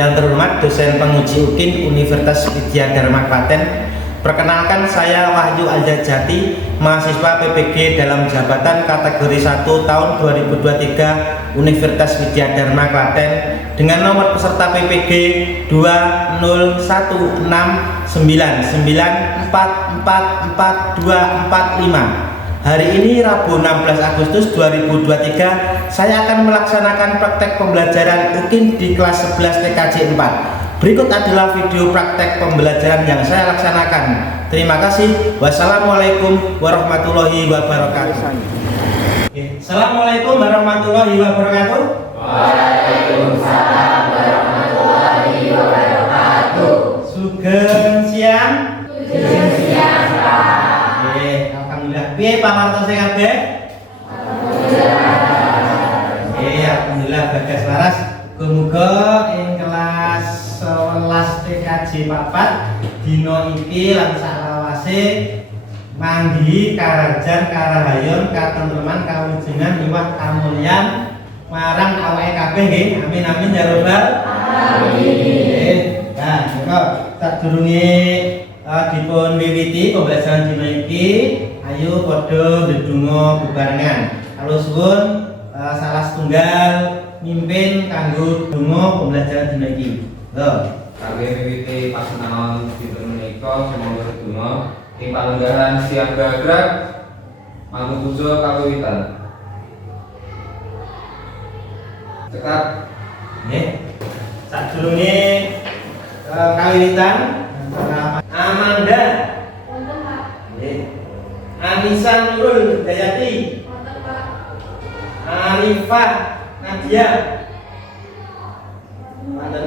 yang terhormat dosen penguji UKIN Universitas Widya Dharma Klaten. Perkenalkan, saya Wahyu Aljajati, mahasiswa PPG dalam jabatan kategori 1 tahun 2023 Universitas Widya Dharma Klaten dengan nomor peserta PPG 2016994444245. Hari ini Rabu 16 Agustus 2023 saya akan melaksanakan praktek pembelajaran UKIN di kelas 11 TKJ 4. Berikut adalah video praktek pembelajaran yang saya laksanakan. Terima kasih. Wassalamualaikum warahmatullahi wabarakatuh. Assalamualaikum warahmatullahi wabarakatuh. Waalaikumsalam warahmatullahi wabarakatuh. Sugeng siang. Sugeng siang, Pak. Alhamdulillah. Piye pamartos sing kabeh? Alhamdulillah bagas waras. Muga ing kelas 11 TKJ 4 dina iki lan saklawase manggi karajan karahayon katentreman kawijengan liwat kamulyan marang awake kabeh nggih. Amin amin ya rabbal alamin. Nah, kok sadurunge dipun wiwiti pembelajaran dina iki, ayo padha ndedonga bebarengan. Kalau suwun salah setunggal mimpin kanggo donga pembelajaran dina iki. Kangge miwiti pasenaon dinten menika semoga sedonga ing palenggahan siang gagrag mangukujo kawiwitan. Cekap Nggih. Sadurunge kawiwitan Amanda. Wonten, Pak. Nggih. Anissa Nurul Dayati. Wonten, Pak. Arifah Nadia. Wonten.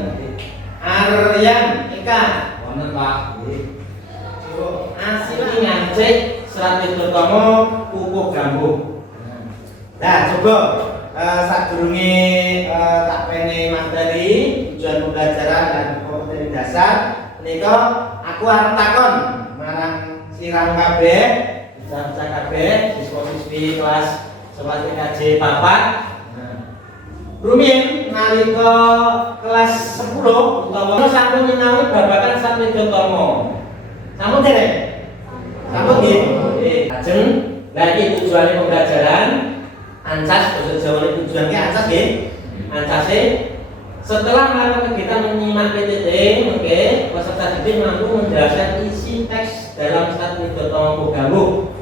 Aryan Eka. wonten Pak. Asli ngancik Serat Widotomo Pupuk Gambung. Nah, coba sadurunge tak pene materi tujuan pembelajaran dan materi dasar menika aku arep takon marang sirang kabeh, bocah kabeh, siswa-siswi kelas 11 TKJ 4. Rumiyin nalika kelas 10 utawa sampun nyinawi babagan Serat Widotomo. Sampun derek? Sampun nggih. Lajeng lha iki tujuane pembelajaran ancas basa Jawane tujuannya ancas nggih. Ancase setelah melakukan kegiatan menyimak PTT, oke, peserta didik mampu menjelaskan isi teks dalam Serat Widotomo Gambung.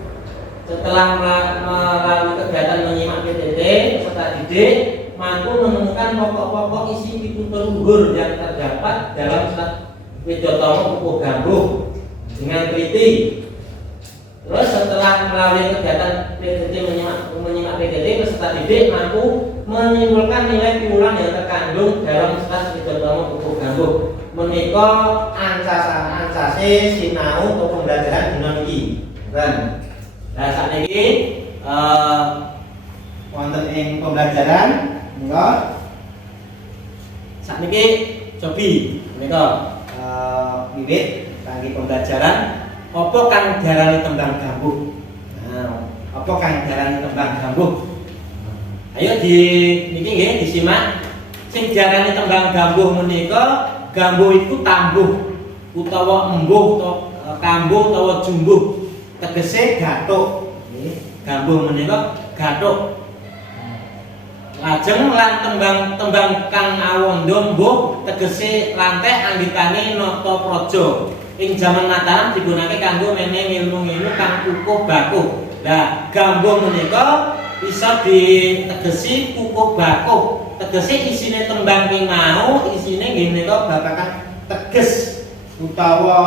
Setelah melalui kegiatan menyimak PTT, peserta didik mampu menemukan pokok-pokok isi pitutur luhur yang terdapat dalam Serat Widotomo Pupuk Gambung dengan teliti. Terus setelah melalui kegiatan PTT menyimak PTT, peserta didik mampu menyimpulkan nilai piwulan yang terkandung dalam Serat Widotomo Pupuk Gambung. Menika ancase sinau untuk pembelajaran dina iki. Nah, sakniki wonten ing pembelajaran menika sakniki cobi menika wiwit kangge pembelajaran apa kang diarani tembang gambuh. Nah, apa kang diarani tembang gambuh? Ayo niki nggih disimak. Sing diarani tembang gambuh menika, gambuh iku tambuh utawa embuh utawa kambuh utawa jumbuh. Tegese gathuk. Nggih, gambuh menika gathuk. Lajeng lan tembang kang awondo mbuh tegese lanteh anggitane nata praja. Ing jaman Mataram digunakake kanggo menehi ilmu-ilmu kang kukuh bakuh. Lah, gambuh menika bisa ditegesi kukuh bakuh. Tegese isine tembang ki mau, isine nggih menika babagan teges utawa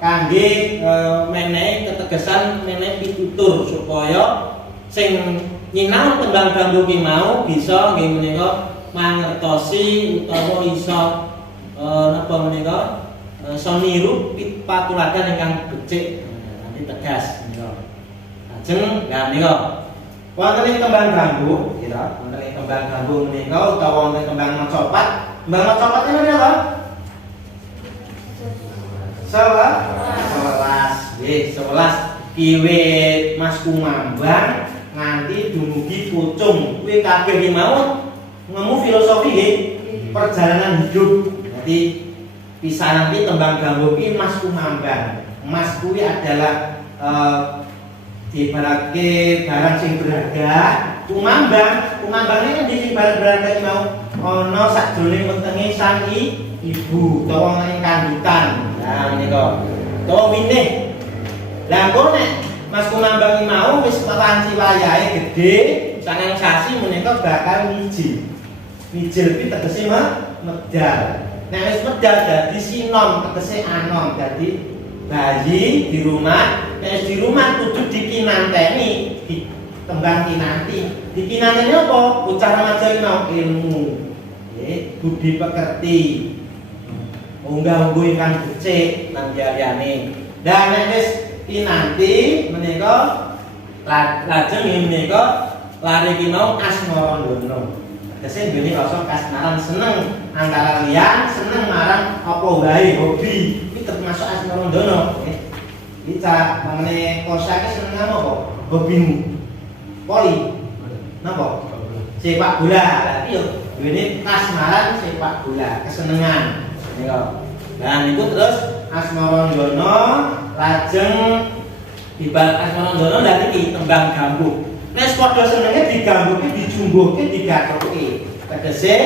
kangge menehi ketegesan menehi pitutur supaya sing nyinau tembang gambuh ki mau bisa nggih menika mangertosi utawa iso napa menika iso niru patuladan ingkang becik nanti tegas menika. Lajeng lah menika wonten ing tembang gambuh kira wonten ing tembang gambuh menika utawa wonten tembang macapat. Tembang macapat ini napa? 11. Nggih, 11 kiwit Mas Kumambang nganti dumugi Pucung. Kuwi kabeh iki mau ngemu filosofi nggih, perjalanan hidup. Jadi pisanan iki tembang gambuh iki Mas Kumambang. Mas kuwi adalah diibaratke barang sing berharga. Kumambang ini kan di barang berharga iki mau ana sakjroning wetenge sang ibu utawa ing kandutan. Nah ini kok. Utawa winih. Lah kok nek Mas Kumambang iki mau wis wanci wayahe gedhe, sangang sasi menika bakal mijil. Mijil iki tegese medal. Nek wis medal dadi sinom tegese anom, dadi bayi di rumah. Nek di rumah kudu dikinanteni, ditembang kinanti. Dikinanteni apa? Bocah remaja iki mau ilmu. Nggih, budi pekerti. Unggah-ungguh ingkang becik lan liyane. Dan nek wis kinanti menika lajeng menika lari kina asmara ndono. Tegese nggone rasa kasmaran, seneng antara liyan, seneng marang apa wae hobi. Iki termasuk asmara ndono. Iki cak mangene kosake seneng apa? Hobimu. Poli. Napa? Sepak bola. Lah iya, ngene kasmaran sepak bola, kesenengan. Nah itu terus asmara ndono lajeng dibal asmara ndono lan iki tembang gambuh. Nek padha senenge digambuhke, dijumbuhke, digathuke. Tegese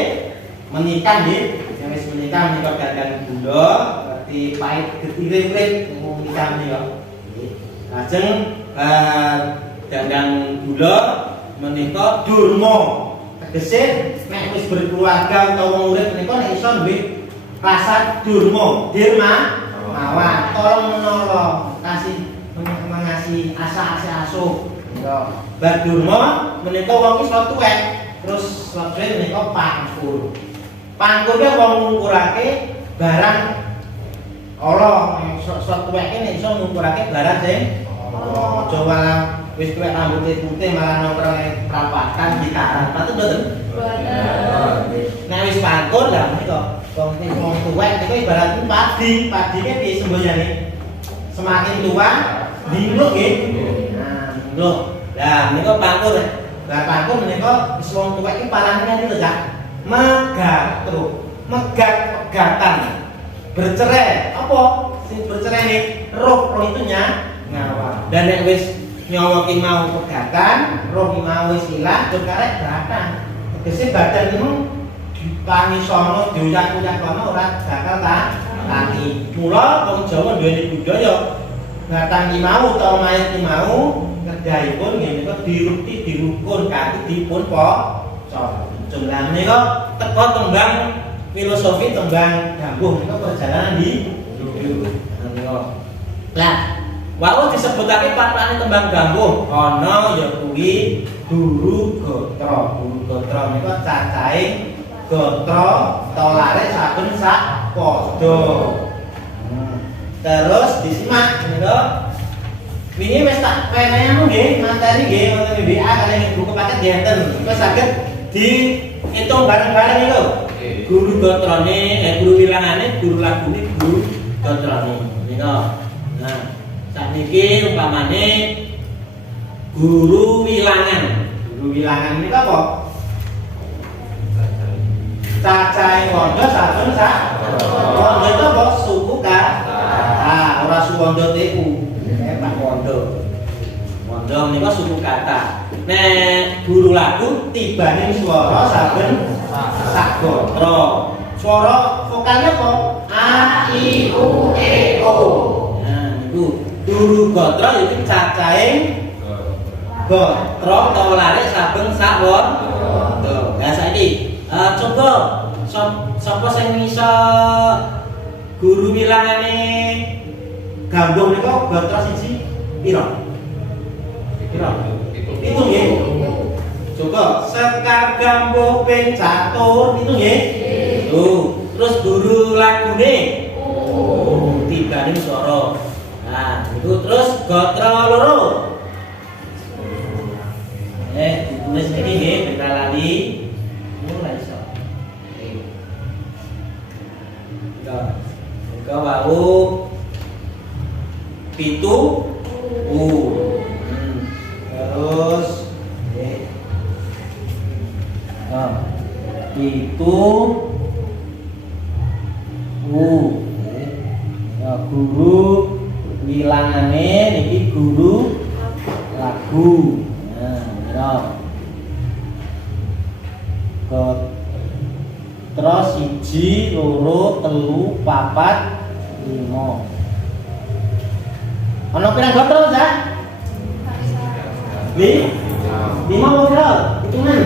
menikah nggih, yen wis menikah menika gandang gula, ngerti pahit getire-irit menikah menika. Nggih. Lajeng gandang gula menika durma. Tegese nek wis berkeluarga utawa urip menika nek iso duwe rasa durma, mawon, tolong menolong, kasih mengasihi asa-asa asuh. Ya, bar durma menika wong iki iso tuwek, terus lajeng menika pangkur. Pangkur ki wong ngungkurake barang ala, iso tuweke nek iso ngungkurake barang sing aja malah wis tuwek rambute putih malah nongkrong prapatan dikaran. Patut mboten? Mboten. Nek wis pangkur lah menika wong tuwek niku ibarat padi ki piye semboyane? Semakin tua lingluk nggih. Nah, lingluk. Lah menika pangkur. Lah pangkur menika wis wong tuwek iki parane ngene lho, Cak. Megat pegatan. Bercerai. Apa sing bercerai nih? Roh itu nyawa. Dan nek wis nyawa ki mau pegatan, roh ki mau wis ilang, tur karek batang. Tegese badan niku dipangi sono dioyak-oyak kono ora bakal tani. Mula wong Jawa duweni budaya batang ki mau utawa mayit ki mau kedahipun nggih menika dirukti dirukun kanthi dipun poco. Jumlah menika teka tembang filosofi tembang gambuh menika perjalanan di menika. Lah, wau disebutake patrane tembang gambuh ana ya kuwi Guru Gotra. Guru Gotra menika cacahe gotra tolare saben sak padha. Terus disimak menika wingi wis tak penehi nggih materi nggih wonten di WA kaliyan buku paket dienten. Wis saged diitung bareng-bareng niku. Guru gotrane, guru wilangane, guru lagune, guru gotrane. Nika. Nah, sakniki umpamane guru wilangan. Guru wilangan niku apa? Cacahe wanda saben sak. Wanda itu apa? Suku ka. Ah, ora suwanda teku. Pak wanda. Wanda menika suku kata. Nek guru lagu tibaning swara saben sak gotra. Swara vokalnya apa? A I U E O. Nah, niku guru gotra iki cacahe gotra utawa larik saben sak wanda. Lah saiki coba sapa sing iso guru wilangane gambuh niku gotra siji pira? Pira? Itu nggih. Coba sekar gambuh ping catur itu nggih. Tuh, terus guru lagune tibaning swara. Nah, itu terus gotra loro. Ditulis niki nggih ben lali. Engkau wau pitu terus pitu lagu. Ya, guru wilangane niki guru lagu. Nah, ya. Terus 1, 2, 3, 4, 5. Ana pirang gotro, Cak? 5 mau piro? Hitungan.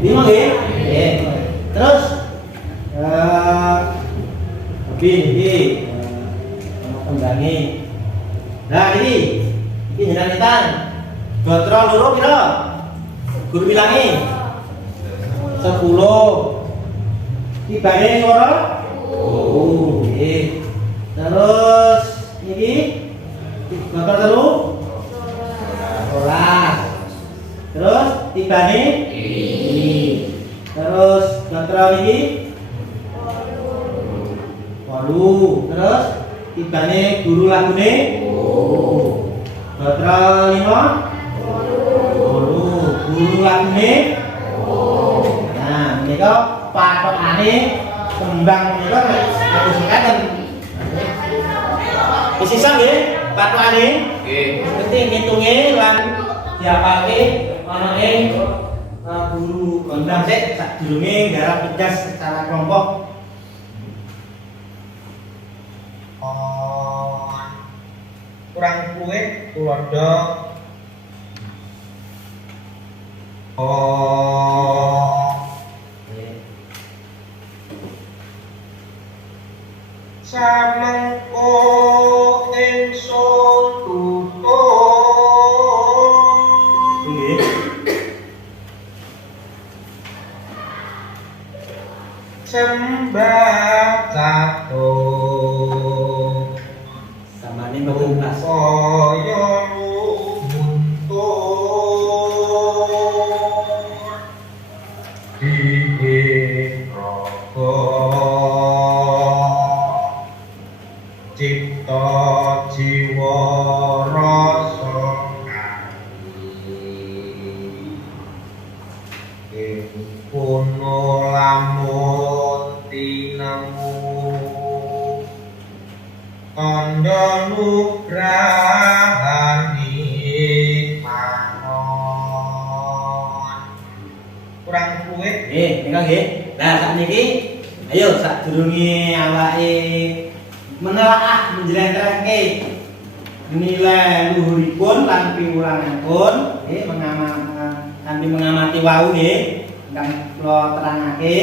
5 nggih? Nggih. Terus iki ana tembange. Nah, iki jenengan hitung. Gotro loro piro? Guru bilangi 10. Tibane swara? Nggih. Terus iki gotro telu? 12. Terus tibane? Terus gotro iki? 8. Terus tibane guru lagune? Gotro 5? 8. Guru lagune? Nah, menika pathokane tembang menika aku sekaten. Wis isa nggih pathokane? Nggih. Penting ngitunge lan diapalke ana ing guru gondang sik sadurunge nggarap tugas secara kelompok. Kurang kuwit tulodo samengko ingsun tutur Nggih. sembah catur Samane mboten pas. kaya luntur diwit raga cipta jiwa rasa ing kono lamun tinemu tandha nugrahani mawon kurang kuwit Nggih, nika nggih. Nah, sakniki ayo sadurunge awake menelaah menjlentrehke nilai luhuripun lan piwulanganipun nggih kanthi mengamati wau nggih ingkang kula terangake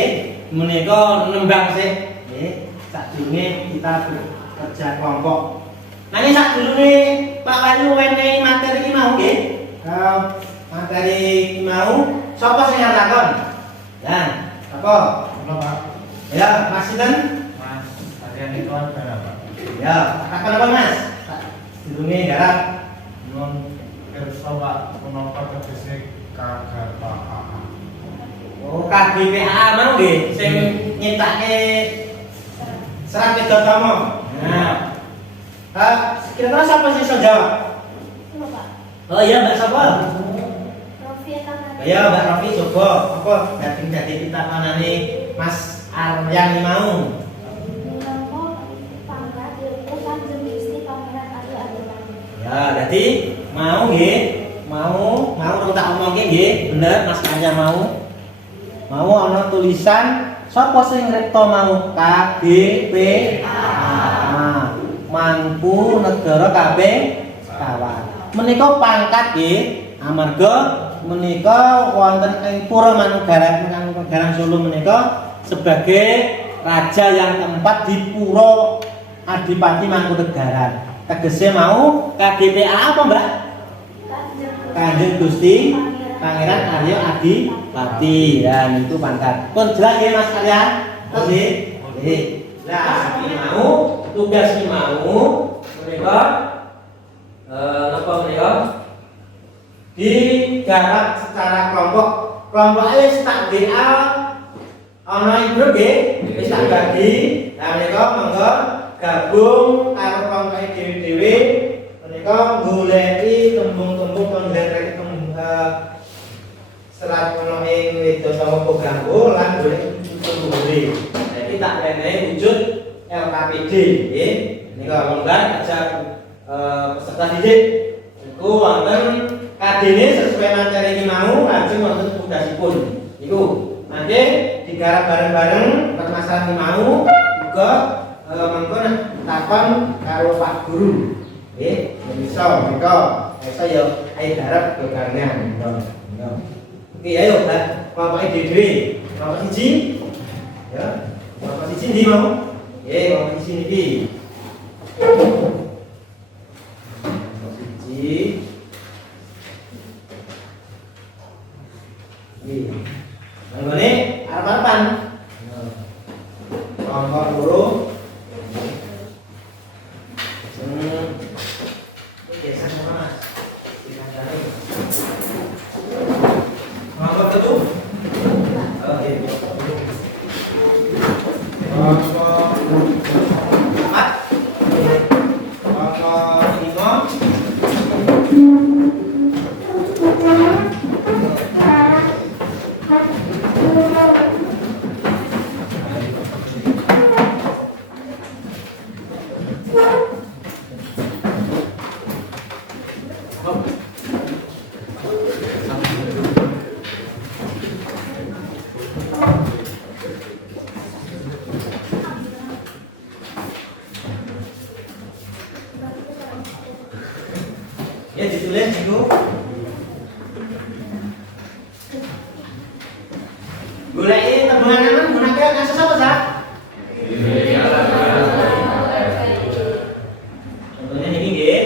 menika nembang sih nggih sadurunge kita bekerja kelompok. Nanging sadurunge Pak Wahyu wenehi materi iki mau nggih. Materi iki mau sapa sing nyatakon? Ya, apa? Pak. Ya, Mas sinten? Mas, latihan itu ada Pak. Ya, takon apa Mas? Sedurunge garap. Nun kersa Pak, menapa tegese kagak paham. Oh, KBPA mau nggih sing nyetake serat Widodama. Nah. Kira-kira siapa sih iso jawab? Oh iya, Mbak sapa? Ya, Mbak Rofi coba apa dadi pitakonane Mas Aryan mau. Ya, jadi mau nggih, mau tak omongke nggih, bener Mas Aryan mau. Mau ana tulisan sapa sing ngripta mau KBPA. Mangku Negara kabeh kawan. Menika pangkat nggih, amarga menika wonten ing Pura Mangkunegaran Solo menika sebagai raja yang keempat di Pura Adipati Mangkunegaran. Tegese mau KBPA apa, Mbak? Kanjeng Gusti Pangeran Arya Adipati. Dan itu pangkat. Pun jelas nggih Mas Arya? Terus nggih. Nggih. Lah, iki mau tugas iki mau menika napa menika digarap secara kelompok. Kelompoknya wis tak DA ana ing grup nggih, wis tak bagi. Lah menika monggo gabung karo kelompok dhewe-dhewe menika goleki tembung-tembung konjek serat ana ing Widodama Poganggo lan golek tembung. Jadi tak menehi wujud LKPD nggih. Nika lomba ajak peserta didik iku wonten kadene sesuai materi iki mau lajeng wonten tugasipun. Iku nanti digarap bareng-bareng permasalahan iki mau juga mengko takon karo Pak Guru. Nggih, bisa menika iso ya ayo garap bebarengan. Oke, ayo Pak, kelompok dhewe. Kelompok siji. Ya. Kelompok siji ndi mau? Nggih, kelompok siji niki. Kelompok siji. Nggih. Nanggone arep-arepan. Kelompok loro. Oke, sama Mas. Dikandani. Kelompok telu. Oke. Kelompok empat. Kelompok lima. Ya ditulis itu. Goleki tembungan aman gunakan kasus apa, Sa? Contohnya ini nggih.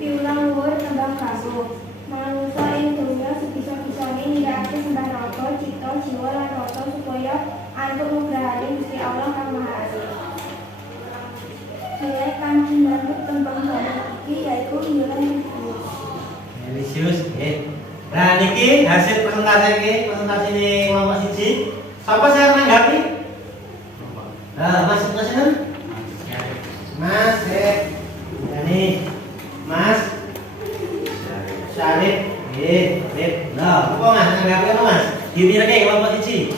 Piulang luhur tembang kasuk. Manungsa ing donya sebisa-bisane nindakake sembarang cipta jiwa lan rasa supaya antuk nugrahane Gusti Allah Kang Maha Esa. Nilai kang dimanut tembang kasuk iki yaiku nilai Delisius nggih. Nah niki hasil presentasi ini kelompok siji. Siapa saya menanggapi? Mas sinten? Mas ini Mas Syarif. Nggih, Lah, apa Mas menanggapi apa Mas? Ditirke kelompok siji.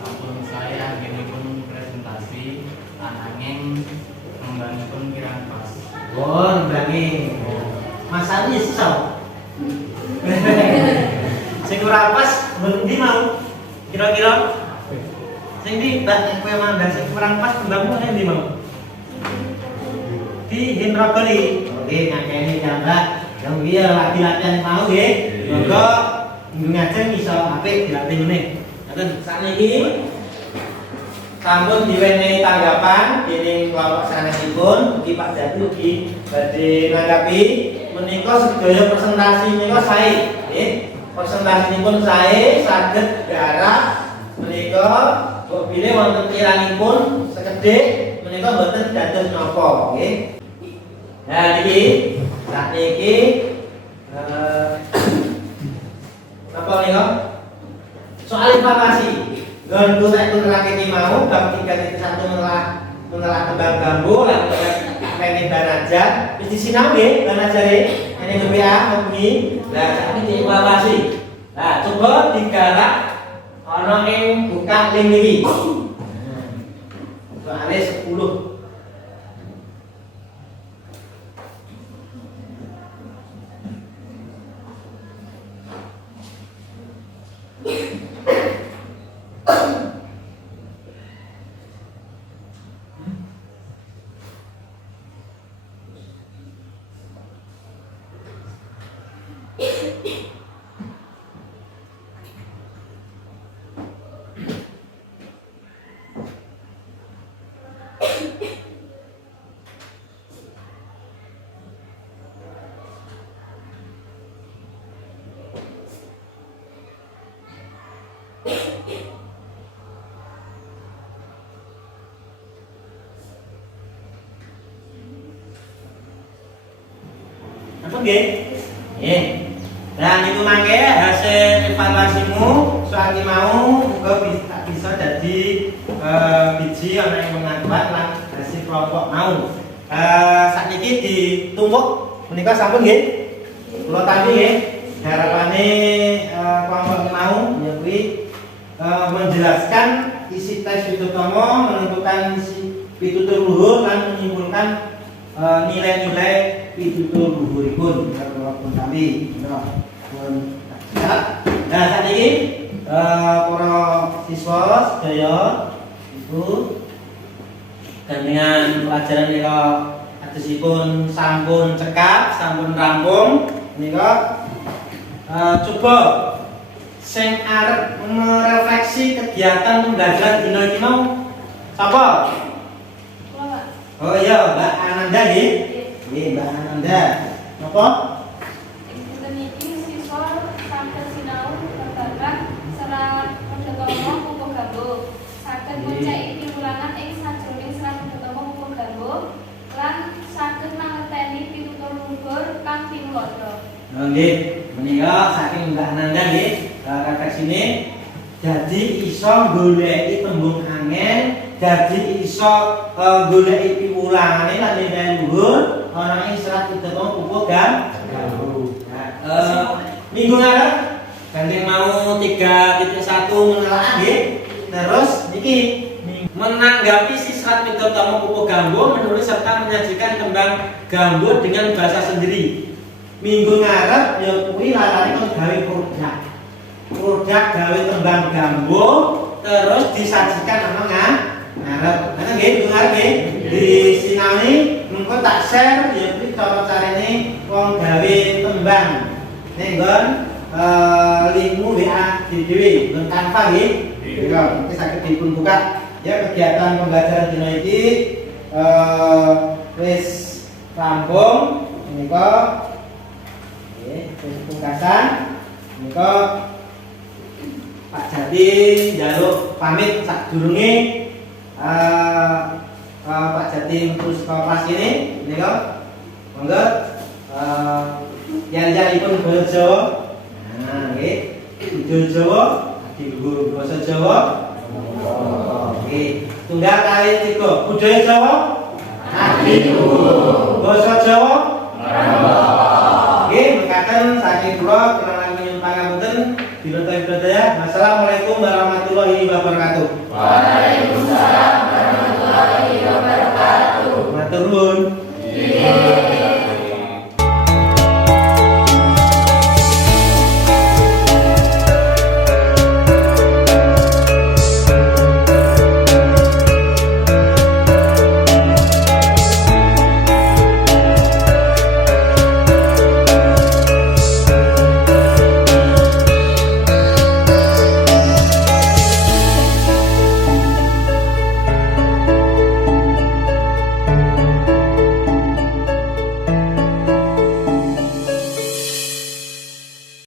Sampun saya anggenipun presentasi ananging ngembangipun kirang pas. Oh, ngembangi. Mas Ali iso. Sing ora pas ndi mau? Kira-kira sing ndi Mbak kowe mandang sing kurang pas tembangmu ning ndi mau? Di Hindragoli. Oke, ngakeni jambak. Yang iya lagi latihan mau nggih. Monggo ngajeng iso apik dilatih meneh. Ngoten sakniki sampun diwenehi tanggapan dening kelompok sanesipun iki Pak Jatuh iki badhe nanggapi menika sedaya presentasi menika sae nggih. Presentasinipun sae saged garap menika kok bilih wonten kirangipun sekedhik menika mboten dados napa nggih. Nah niki sakniki napa nika soal evaluasi nggon saya nerake iki mau bab 3.1 menelah tembang gambu lan pengen banaja wis disinau nggih banajare ene WA bengi. Lah sakniki dievaluasi. Nah coba digarap ana ing buka ling niki. Soale 10. Apa nggih? Nggih. Dan itu mangke hasil evaluasimu soal iki mau muga bisa jadi biji ana yang pengakuan lan hasil kelompok mau. Sakniki ditumpuk menika sampun nggih. Kula tampi nggih. Harapane kelompok mau ya kuwi menjelaskan isi tes Widotomo, menentukan isi pitutur luhur lan menyimpulkan nilai-nilai pitutur luhuripun kalau pun kami pun ya. Nah saat ini para siswa sedaya ibu dengan pelajaran nika adosipun sampun cekap, sampun rampung nika coba sing arep merefleksi kegiatan pembelajaran dina iki mau sapa? Oh iya, Mbak Ananda nggih. Nggih, Mbak Ananda. Napa? Demikian siswa sampai sinau berbakat serat Widotomo Pupuk Gambo. Saged moncèki piwulangan ing sajroning serat Widotomo Pupuk Gambo lan saged mangerteni pitutur luhur kang pinulodo. Nggih, menika saking Mbak Ananda nggih, refleksine dadi iso goleki tembung angel, dadi iso goleki piwulangane lan nilai luhur ana ing serat Widotomo Pupuk Gambo. Minggu ngarep gandeng mau 3.1 menelaah nggih. Terus niki menanggapi si serat Widotomo Pupuk Gambo menulis serta menyajikan tembang Gambo dengan bahasa sendiri. Minggu ngarep ya kuwi lalane kon gawe produk gawe tembang Gambo terus disajikan ana ngarep. Ana nggih minggu ngarep nggih disinaoni mengko tak share ya kuwi cara carane wong gawe tembang. Nek nggon linkmu WA dhewe nggon Canva nggih. Ya, iki saged dipun buka ya kegiatan pembelajaran dina iki wis rampung menika nggih wis pungkasan menika Pak Jati njaluk pamit sadurunge Pak Jati terus ke kelas ini menika monggo yan-yanipun basa Jawa. Nah nggih basa Jawa di guru basa Jawa. Oke, tunggal kali 3 budaya Jawa. Adiku. Basa Jawa. Oke, mekaten saking kula kenalan nyuwun pangapunten Bidodaya. Wassalamualaikum warahmatullahi wabarakatuh. Waalaikumsalam warahmatullahi wabarakatuh. Matur nuwun.